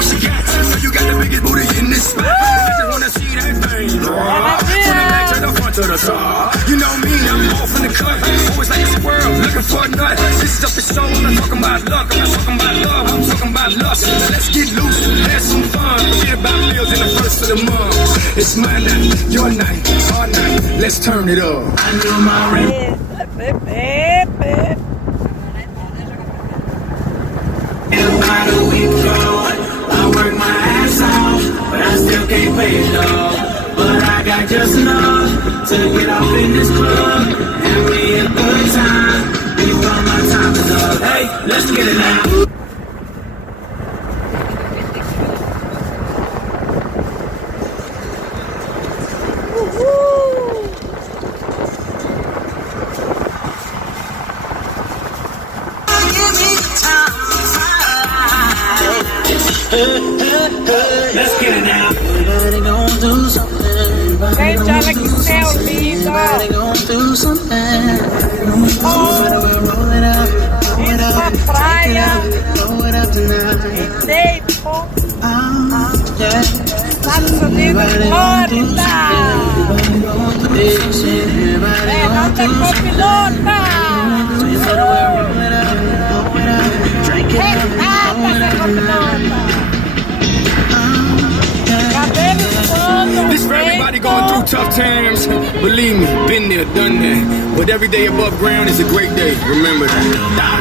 what she got. Know you got the biggest booty in this spot. I just wanna see that thing. From the back to the front to the top. You know me, I'm off in the cut. Always like a squirrel, looking for a nut. This is up the show, I'm not talking about luck. I'm not talking about love, I'm talking about lust. Let's get loose, have some fun. Forget about bills in the first of the month. It's my night, your night, our night. Let's turn it up. I know my ring. About a week ago, I work my ass off, but I still can't pay it though. But I got just enough to get off in this club, and we a good time. Before my time is up, hey, let's get it now. Let's get it now. Everybody gon' do something. Gente, olha que céu lindo! Everybody gon' do something. Indo pra praia, em Dayton, Estados Unidos, Flórida. Fernanda copilota. Renata ser copilota. This for everybody going through tough times. Believe me, been there, done that. But every day above ground is a great day. Remember that.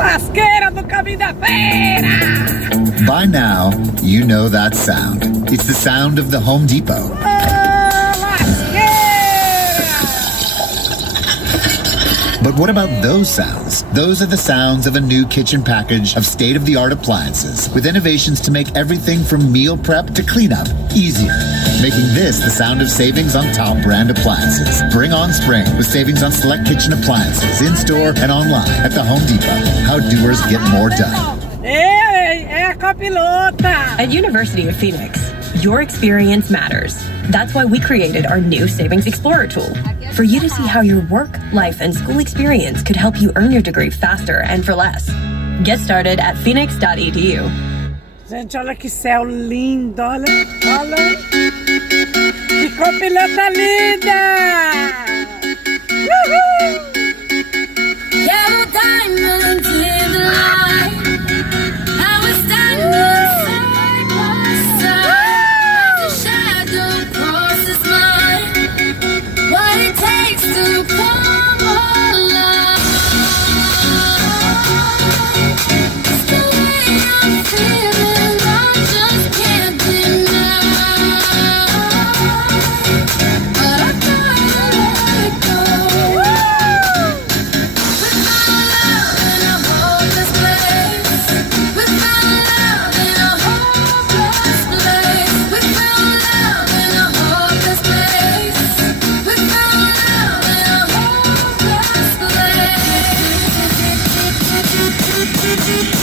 Lasqueira do caminho da feira. By now, you know that sound. It's the sound of the Home Depot. But what about those sounds? Those are the sounds of a new kitchen package of state-of-the-art appliances with innovations to make everything from meal prep to cleanup easier. Making this the sound of savings on top brand appliances. Bring on spring with savings on select kitchen appliances in-store and online at the Home Depot. How doers get more done. É a copilota. At University of Phoenix, your experience matters. That's why we created our new Savings Explorer tool for you to see how your work, life, and school experience could help you earn your degree faster and for less. Get started at phoenix.edu. Gente, olha que céu lindo, olha. Que copilota linda! Uhul! Yellow diamonds in the light. I was standing side by side as a shadow crosses mine. What it takes to come alive. It's the way I'm feeling, I just can't deny. But I gotta let it go. Thank you.